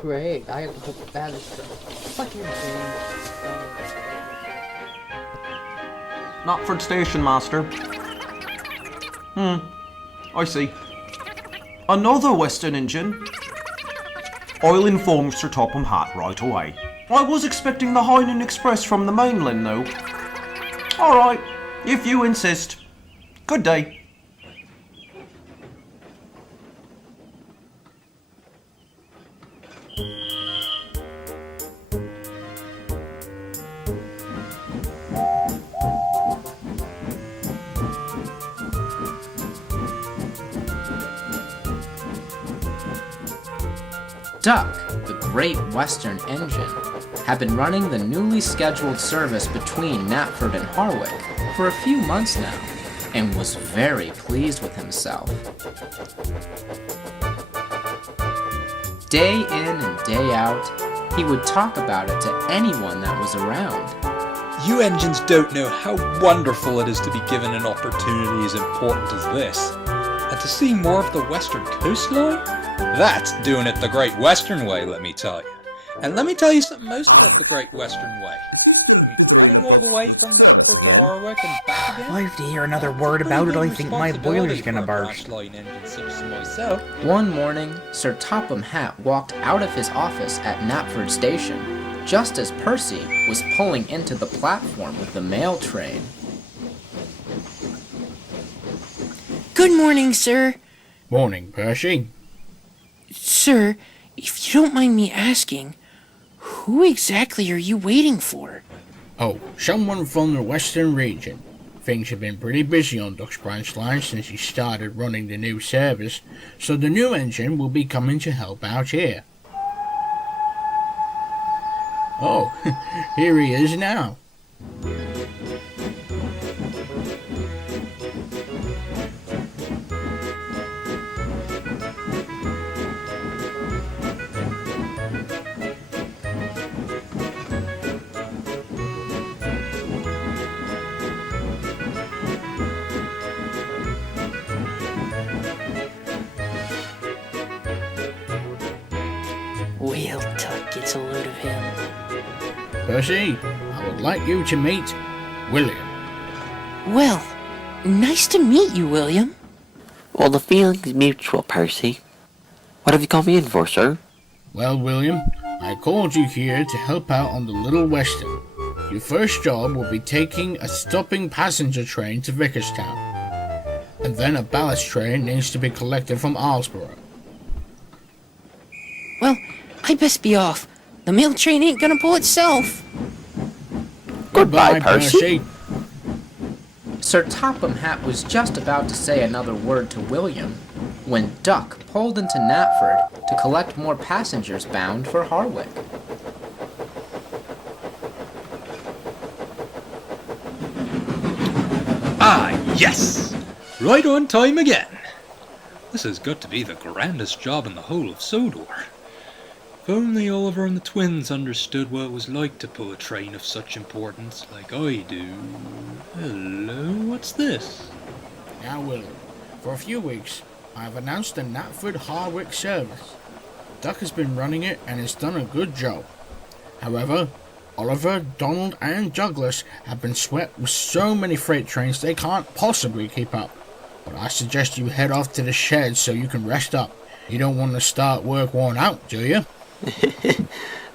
Great, I have to put the banister. Fucking thing. Knapford Station, Master. I see. Another Western engine. I'll inform Sir Topham Hatt right away. I was expecting the Hainan Express from the mainland, though. Alright, if you insist. Good day. Duck, the Great Western engine, had been running the newly scheduled service between Knapford and Harwick for a few months now, and was very pleased with himself. Day in and day out, he would talk about it to anyone that was around. You engines don't know how wonderful it is to be given an opportunity as important as this. And to see more of the western coastline? That's doing it the Great Western way, let me tell you. And let me tell you something most about the Great Western way. Is he still bittering about the service again? I have to hear another word about it, I think my boiler's gonna burst. One morning, Sir Topham Hatt walked out of his office at Knapford Station, just as Percy was pulling into the platform of the mail train. Good morning, sir. Morning, Percy. Sir, if you don't mind me asking, who exactly are you waiting for? Oh, someone from the Western region. Things have been pretty busy on Duck's branch line since he started running the new service, so the new engine will be coming to help out here. Oh, here he is now. Whale Tuck gets a load of him. Percy, I would like you to meet William. Well, nice to meet you, William. Well, the feeling's mutual, Percy. What have you called me in for, sir? Well, William, I called you here to help out on the Little Western. Your first job will be taking a stopping passenger train to Vickerstown. And then a ballast train needs to be collected from Islesboro. Well, I best be off. The mail train ain't gonna pull itself. Goodbye, Percy. Sir Topham Hatt was just about to say another word to William when Duck pulled into Knapford to collect more passengers bound for Harwick. Ah, yes! Right on time again. This has got to be the grandest job in the whole of Sodor. If only Oliver and the twins understood what it was like to pull a train of such importance like I do. Hello, what's this? Now, William, for a few weeks, I've announced the Knapford Harwick service. Duck has been running it and has done a good job. However, Oliver, Donald, and Douglas have been swept with so many freight trains they can't possibly keep up. But I suggest you head off to the shed so you can rest up. You don't want to start work worn out, do you?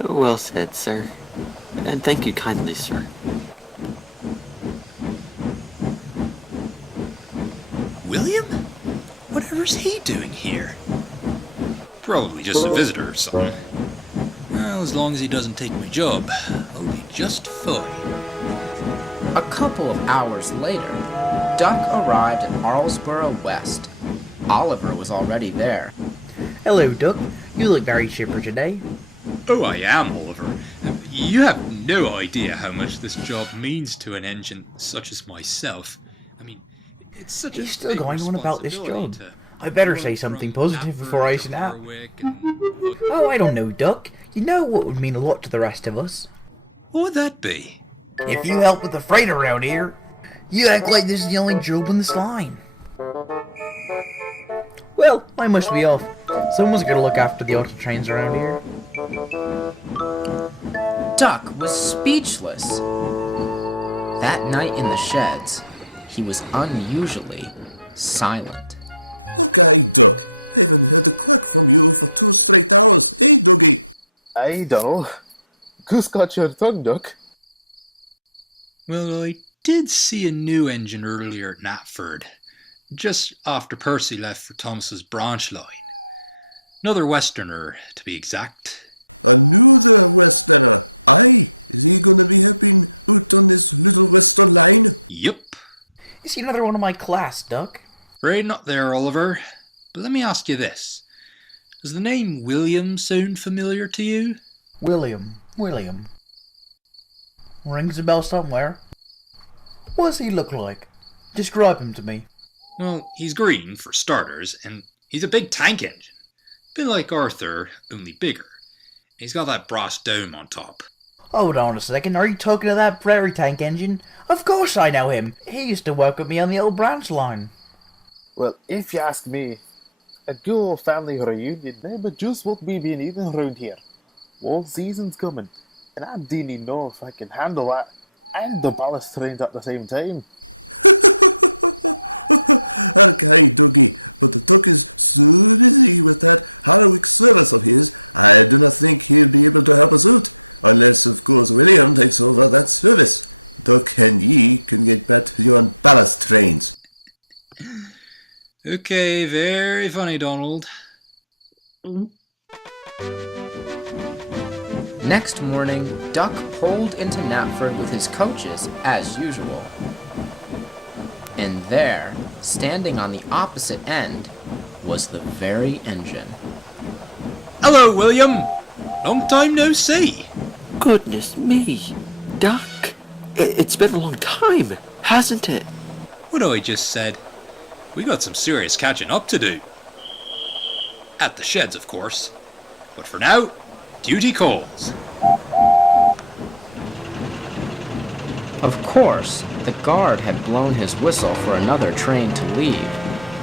Well said, sir. And thank you kindly, sir. William? Whatever's he doing here? Probably just a visitor or something. Well, as long as he doesn't take my job, I'll be just fine. A couple of hours later, Duck arrived at Arlesboro West. Oliver was already there. Hello, Duck. You look very chipper today. Oh, I am, Oliver. You have no idea how much this job means to an engine such as myself. I mean, it's such a He's still big going on about this responsibility job. to I better run say something from positive before I Knapford to snap. Harwick and- Oh, I don't know, Duck. You know what would mean a lot to the rest of us? What would that be? If you help with the freight around here, you act like this is the only job on this line. Well, I must be off. Someone's gonna look after the auto trains around here. Duck was speechless. That night in the sheds, he was unusually silent. Okay, Duck. I haven't heard a quack from you for 2 straight hours. Hey, Dougie. I dunno. Who's got your tongue, Duck? Well, I did see a new engine earlier at Knapford, just after Percy left for Thomas's branch line. Another Westerner, to be exact. A new there, Westerner. Aye, is he gonna be helping out on this little western line? Yup. Is he another one of my class, Duck? Right, not there, Oliver. But let me ask you this. Does the name William sound familiar to you? William. Rings a bell somewhere. What does he look like? Describe him to me. Well, he's green, for starters, and he's a big tank engine. A bit like Arthur, only bigger. He's got that brass dome on top. Hold on a second, are you talking to that prairie tank engine? Of course I know him. He used to work with me on the old branch line. Well, if you ask me, a good old family reunion never just what we been eating around here. Fall season's coming, and I didn't know if I can handle that and the ballast trains at the same time. Okay, Dougie, but the Duck is so busy with that harwick service of his, I do not think he'll be able to help us out. Unless, of course, William takes over that service. Duck and ye can get back to your ballast trains. Okay, very funny, Donald. Next morning, Duck pulled into Knapford with his coaches, as usual. And there, standing on the opposite end, was the very engine. Hello, William! Long time no see! Goodness me. Duck. It's been a long time, hasn't it? What I just said. We got some serious catching up to do. At the sheds, of course. But for now, duty calls. Of course, the guard had blown his whistle for another train to leave,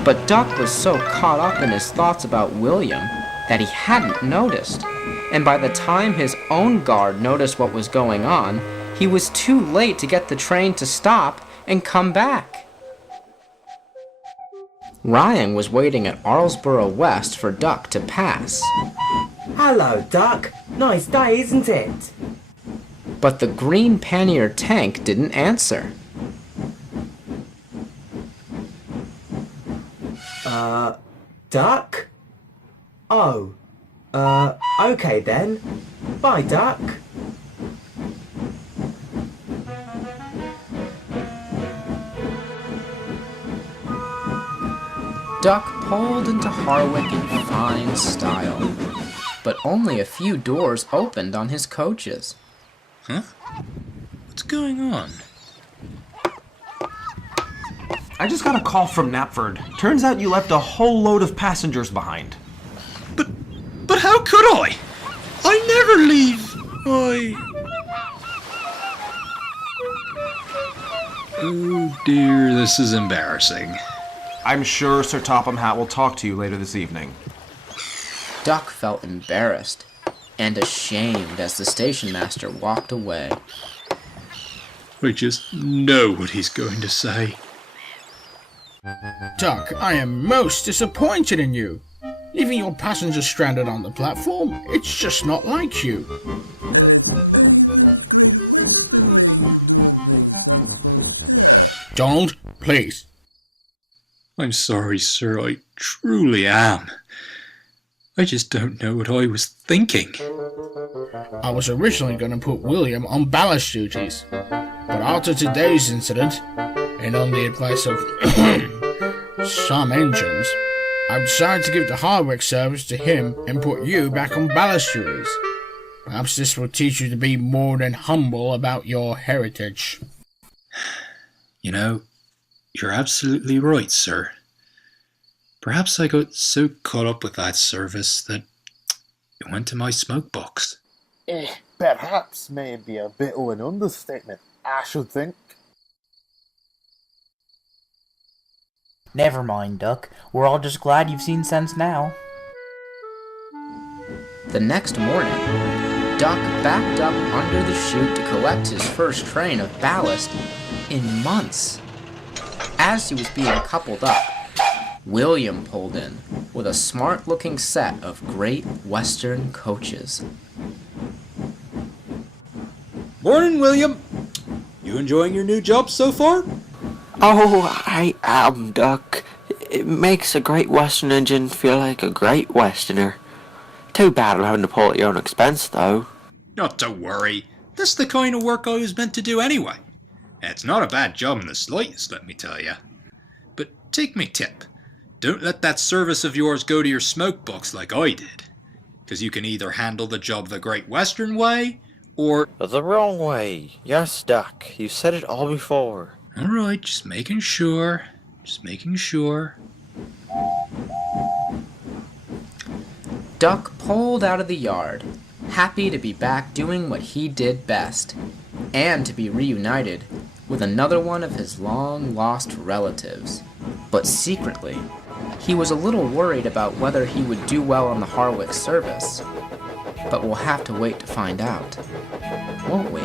but Duck was so caught up in his thoughts about William that he hadn't noticed, and by the time his own guard noticed what was going on, he was too late to get the train to stop and come back. Ryan was waiting at Arlesborough West for Duck to pass. Hello, Duck. Nice day, isn't it? But the green pannier tank didn't answer. Duck? Oh, okay then. Bye, Duck. Duck pulled into Harwick in fine style, but only a few doors opened on his coaches. Huh? What's going on? I just got a call from Knapford. Turns out you left a whole load of passengers behind. But how could I? I never leave. Oh dear, this is embarrassing. I'm sure Sir Topham Hatt will talk to you later this evening. Duck felt embarrassed and ashamed as the station master walked away. I just know what he's going to say. Duck, I am most disappointed in you. Leaving your passengers stranded on the platform, it's just not like you. And it's neither Great Western way you doing things, that's for sure. Donald, please. I'm sorry, sir, I truly am. I just don't know what I was thinking. I was originally going to put William on ballast duties, but after today's incident, and on the advice of some engines, I've decided to give the harwick service to him and put you back on ballast duties. Perhaps this will teach you to be more than humble about your heritage. You know, you're absolutely right, sir. Perhaps I got so caught up with that service that it went to my smoke box. Perhaps may be a bit of an understatement, I should think. Never mind, Duck. We're all just glad you've seen sense now. The next morning, Duck backed up under the chute to collect his first train of ballast in months. As he was being coupled up, William pulled in with a smart-looking set of Great Western coaches. Morning, William. You enjoying your new job so far? Oh, I am, Duck. It makes a Great Western engine feel like a Great Westerner. Too bad I'm having to pull at your own expense, though. Not to worry. This is the kind of work I was meant to do anyway. It's not a bad job in the slightest, let me tell you. But take me tip. Don't let that service of yours go to your smoke box like I did. Because you can either handle the job the Great Western way, or... The wrong way. Yes, Duck. You've said it all before. Alright, just making sure. Just making sure. Duck pulled out of the yard, happy to be back doing what he did best, and to be reunited with another one of his long-lost relatives. But secretly, he was a little worried about whether he would do well on the Harwick service. But we'll have to wait to find out, won't we?